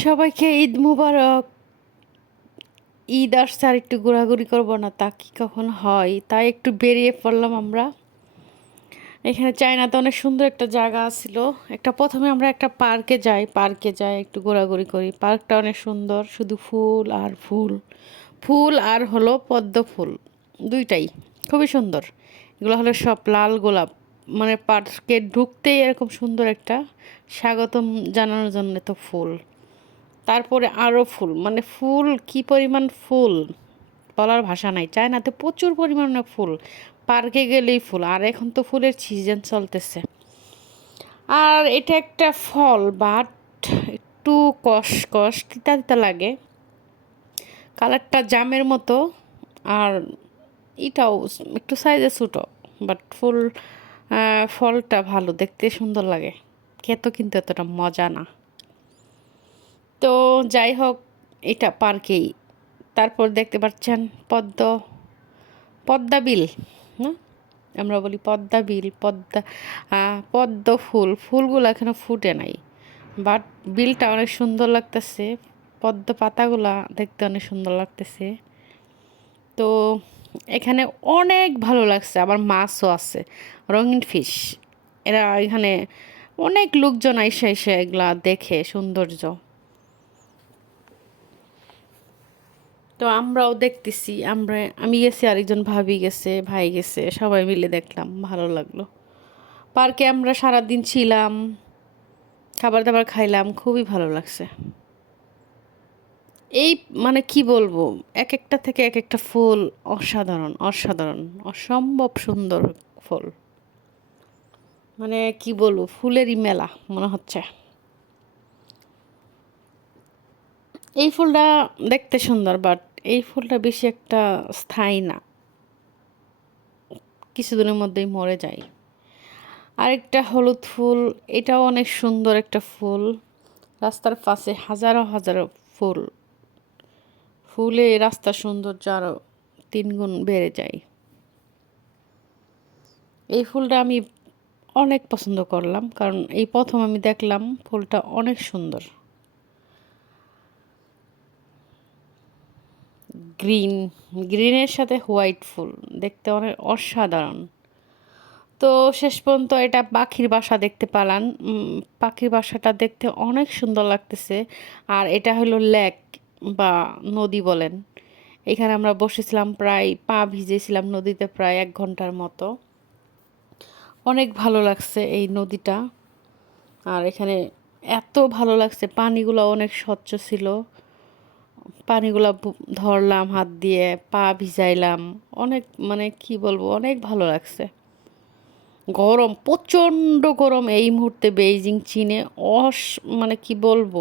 সবাইকে ঈদ মুবারক। ঈদ আসছে আর একটু ঘোরাঘুরি করব না, তা কি কখন হয়? তাই একটু বেরিয়ে পড়লাম আমরা। এখানে চায়নাতে অনেক সুন্দর একটা জায়গা ছিল। একটা প্রথমে আমরা একটা পার্কে যাই পার্কে যাই একটু ঘোরাঘুরি করি। পার্কটা অনেক সুন্দর, শুধু ফুল আর ফুল। ফুল আর হলো পদ্ম ফুল, দুইটাই। খুবই সুন্দর। এগুলো হলো সব লাল গোলাপ। মানে পার্কে ঢুকতেই এরকম সুন্দর একটা স্বাগতম জানানোর জন্য তো ফুল। তারপরে আরও ফুল মানে ফুল কি পরিমাণ ফুল বলার ভাষা নাই। চায়নাতে প্রচুর পরিমাণে ফুল, পার্কে গেলেই ফুল, আর এখন তো ফুলের সিজন চলতেছে। আর এটা একটা ফল বাট একটু কষ কষ তিতা তিতা লাগে। কালারটা জামের মতো, আর এটাও একটু সাইজে ছোটো বাট ফুল ফলটা ভালো, দেখতে সুন্দর লাগে। খেতেও কিন্তু এতটা মজা না। যাই হোক, এটা পার্কেই। তারপর দেখতে পাচ্ছেন পদ্ম, পদ্মা বিল, না? আমরা বলি পদ্মা বিল, পদ্মা পদ্ম ফুল। ফুলগুলো এখানে ফুটে নাই বাট বিলটা অনেক সুন্দর লাগতেছে। পদ্ম পাতাগুলা দেখতে অনেক সুন্দর লাগতেছে। তো এখানে অনেক ভালো লাগছে, আবার মাছও আছে, রঙিন ফিশ। এরা এখানে অনেক লোকজন আইসে এসে এগুলা দেখে, সৌন্দর্য। তো আমরাও দেখতেছি, আমরা, আমি গেছি, আরেকজন ভাবি গেছে, ভাই গেছে, সবাই মিলে দেখলাম, ভালো লাগল। পার্কে আমরা সারাদিন ছিলাম খাবার দাবার খাইলাম, খুবই ভালো লাগছে। এই মানে কি বলব এক একটা থেকে এক একটা ফুল অসাধারণ অসাধারণ, অসম্ভব সুন্দর ফুল। মানে কি বলব, ফুলেরই মেলা, মনে হচ্ছে। এই ফুলটা দেখতে সুন্দর বাট এই ফুলটা বেশি একটা স্থায়ী না। কিছুদিনের মধ্যেই মরে যায়। আরেকটা হলুদ ফুল, এটাও অনেক সুন্দর একটা ফুল। রাস্তার পাশে হাজারো হাজারো ফুল। ফুলে রাস্তার সৌন্দর্য আরও তিন গুণ বেড়ে যায়। এই ফুলটা আমি অনেক পছন্দ করলাম, কারণ এই প্রথম আমি দেখলাম ফুলটা অনেক সুন্দর। গ্রিন, গ্রিনের সাথে হোয়াইট ফুল, দেখতে অনেক অসাধারণ। তো শেষ পর্যন্ত এটা পাখির বাসা দেখতে পালান পাখির বাসাটা দেখতে অনেক সুন্দর লাগতেছে। আর এটা হলো লেক বা নদী বলেন। এখানে আমরা বসেছিলাম প্রায়, পা ভিজেছিলাম নদীতে প্রায় এক ঘণ্টার মতো। অনেক ভালো লাগছে এই নদীটা। আর এখানে এত ভালো লাগছে, পানিগুলো অনেক স্বচ্ছ ছিল। পানিগুলো ধরলাম, হাত দিয়ে পা ভিজাইলাম। অনেক মানে কি বলব, অনেক ভালো লাগছে। গরম, প্রচণ্ড গরম এই মুহূর্তে বেইজিং, চীনে। অস মানে কি বলব,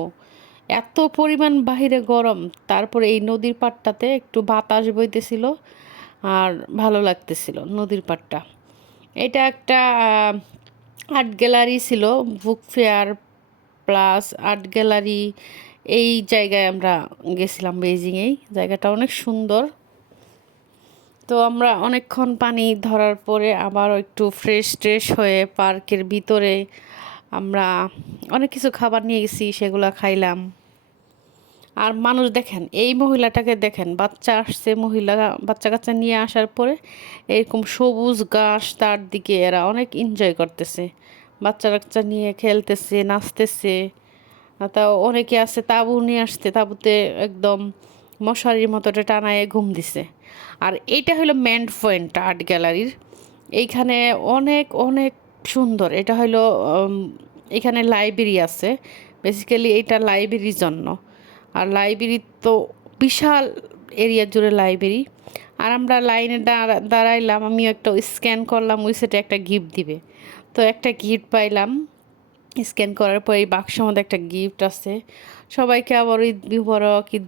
এত পরিমাণ বাহিরে গরম। তারপরে এই নদীর পাড়টাতে একটু বাতাস বইতেছিল আর ভালো লাগতেছিল নদীর পাড়টা। এটা একটা আর্ট গ্যালারি ছিল, book fair plus art gallery এই জায়গায় আমরা গেছিলাম বেজিংয়েই জায়গাটা অনেক সুন্দর। তো আমরা অনেকক্ষণ পানি ধরার পরে আবার একটু ফ্রেশ ট্রেশ হয়ে পার্কের ভিতরে আমরা অনেক কিছু খাবার নিয়ে গেছি, সেগুলো খাইলাম। আর মানুষ দেখেন, এই মহিলাটাকে দেখেন, বাচ্চা আসছে, মহিলা বাচ্চা কাচ্চা নিয়ে আসার পরে এরকম সবুজ ঘাস তার দিকে, এরা অনেক এনজয় করতেছে। বাচ্চা কাচ্চা নিয়ে খেলতেছে, নাচতেছে। তা অনেকে আছে তাবু নিয়ে আসতে তাবুতে একদম মশারির মতোটা টানায় ঘুম দিছে। আর এইটা হলো ম্যান্ড পয়েন্ট আর্ট গ্যালারির এইখানে অনেক অনেক সুন্দর। এটা হলো এখানে লাইব্রেরি আছে। বেসিক্যালি এইটা লাইব্রেরির জন্য। আর লাইব্রেরি তো বিশাল এরিয়া জুড়ে লাইব্রেরি আর আমরা লাইনে দাঁড়া, দাঁড়াইলাম আমি একটা স্ক্যান করলাম, ওই সেটা একটা গিফট দিবে। তো একটা গিফট পাইলাম। স্ক্যান করার পর এই বাক্সের মধ্যে একটা গিফট আছে। সবাইকে আবার ঈদ বিবরক ঈদ